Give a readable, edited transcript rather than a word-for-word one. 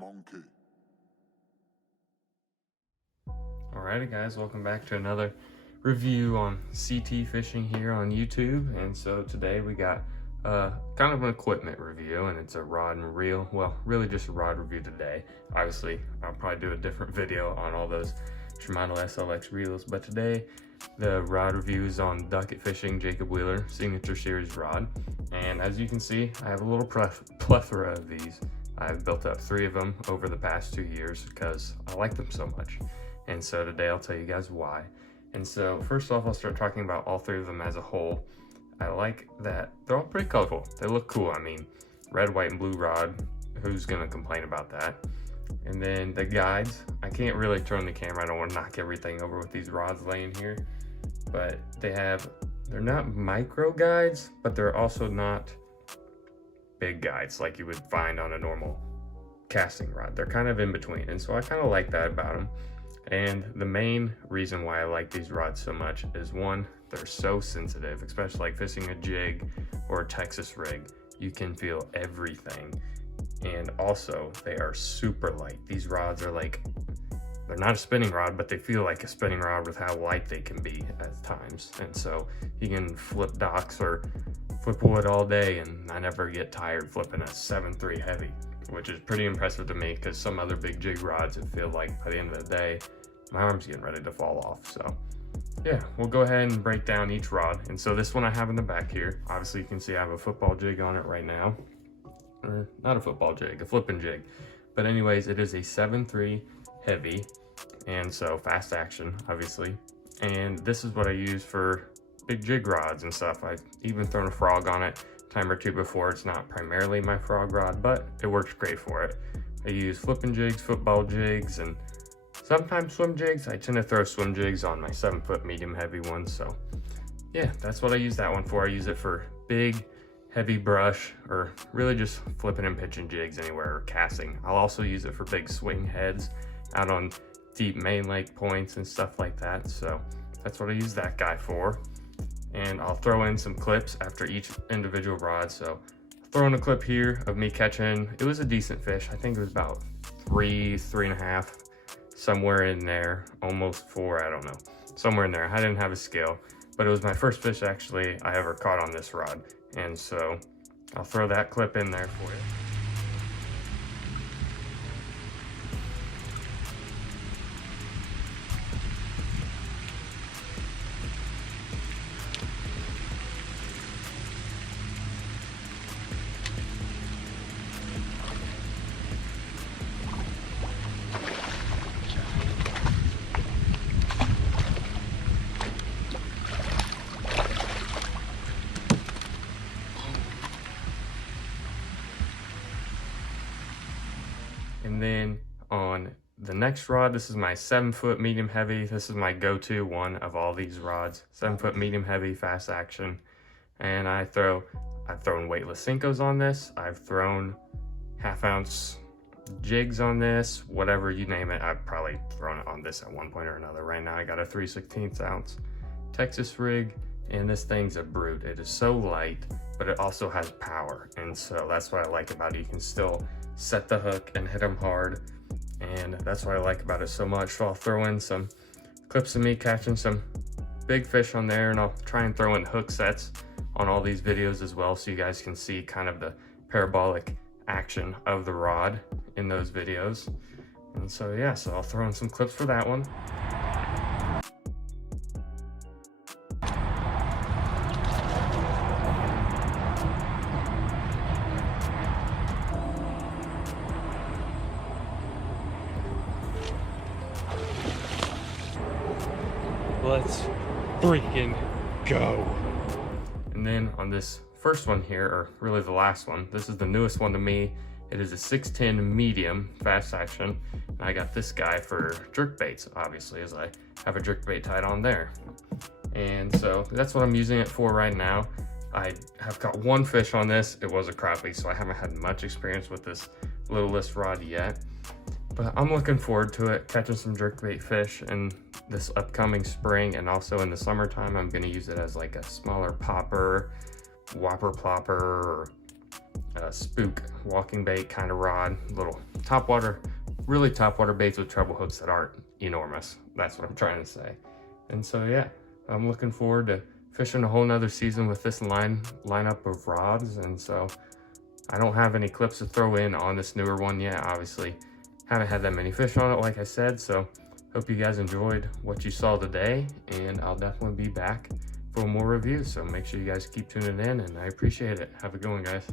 Monkey. Alrighty guys, welcome back to another review on CT fishing here on YouTube. And so today we got kind of an equipment review, and it's a rod and reel. Well, really just a rod review today. Obviously, I'll probably do a different video on all those Shimano SLX reels, but today the rod review is on Duck It Fishing Jacob Wheeler Signature Series rod. And as you can see, I have a little plethora of these. I've built up 3 of them over the past 2 years because I like them so much. And so today I'll tell you guys why. And so first off, I'll start talking about all 3 of them as a whole. I like that they're all pretty colorful. They look cool. I mean, red, white, and blue rod. Who's gonna complain about that? And then the guides. I can't really turn the camera. I don't want to knock everything over with these rods laying here. But they're not micro guides, but they're also not big guides like you would find on a normal casting rod. They're kind of in between, and so I kind of like that about them. And the main reason why I like these rods so much is, one, they're so sensitive, especially like fishing a jig or a Texas rig. You can feel everything. And also they are super light. These rods are like, they're not a spinning rod, but they feel like a spinning rod with how light they can be at times. And so you can flip docks or flip wood all day, and I never get tired flipping a 7.3 heavy, which is pretty impressive to me because some other big jig rods, it feels like by the end of the day, my arm's getting ready to fall off. So yeah, we'll go ahead and break down each rod. And so this one I have in the back here, obviously you can see I have a football jig on it right now. Or not a football jig, a flipping jig. But anyways, it is a 7.3 heavy, and so fast action, obviously. And this is what I use for big jig rods and stuff. I've even thrown a frog on it a time or two before. It's not primarily my frog rod, but it works great for it. I use flipping jigs, football jigs, and sometimes swim jigs. I tend to throw swim jigs on my 7-foot medium heavy ones. So yeah, that's what I use that one for. I use it for big heavy brush, or really just flipping and pitching jigs anywhere, or casting. I'll also use it for big swing heads out on deep main lake points and stuff like that. So that's what I use that guy for. And I'll throw in some clips after each individual rod. So I'll throw in a clip here of me catching, it was a decent fish. I think it was about 3.5, somewhere in there, almost 4, I don't know, somewhere in there. I didn't have a scale, but it was my first fish actually I ever caught on this rod. And so I'll throw that clip in there for you. And then on the next rod, this is my 7-foot medium heavy. This is my go-to one of all these rods. 7-foot medium heavy, fast action. And I've thrown weightless Senkos on this. I've thrown 1/2 ounce jigs on this, whatever you name it. I've probably thrown it on this at one point or another. Right now I got a 3/16 ounce Texas rig, and this thing's a brute. It is so light, but it also has power. And so that's what I like about it. You can still set the hook and hit them hard, and that's what I like about it so much. So I'll throw in some clips of me catching some big fish on there, and I'll try and throw in hook sets on all these videos as well, so you guys can see kind of the parabolic action of the rod in those videos. And so yeah, so I'll throw in some clips for that one. Let's freaking go. And then on this first one here, or really the last one, this is the newest one to me. It is a 610 medium fast action. And I got this guy for jerk baits, obviously, as I have a jerk bait tied on there. And so that's what I'm using it for right now. I have caught 1 fish on this. It was a crappie, so I haven't had much experience with this littlest rod yet. But I'm looking forward to it, catching some jerkbait fish in this upcoming spring, and also in the summertime. I'm gonna use it as like a smaller popper, whopper plopper, or spook walking bait kind of rod, little topwater, really topwater baits with treble hooks that aren't enormous. That's what I'm trying to say. And so yeah, I'm looking forward to fishing a whole nother season with this lineup of rods. And so I don't have any clips to throw in on this newer one yet. Obviously haven't had that many fish on it, like I said. So hope you guys enjoyed what you saw today, and I'll definitely be back for more reviews. So make sure you guys keep tuning in, and I appreciate it. Have a good one, guys.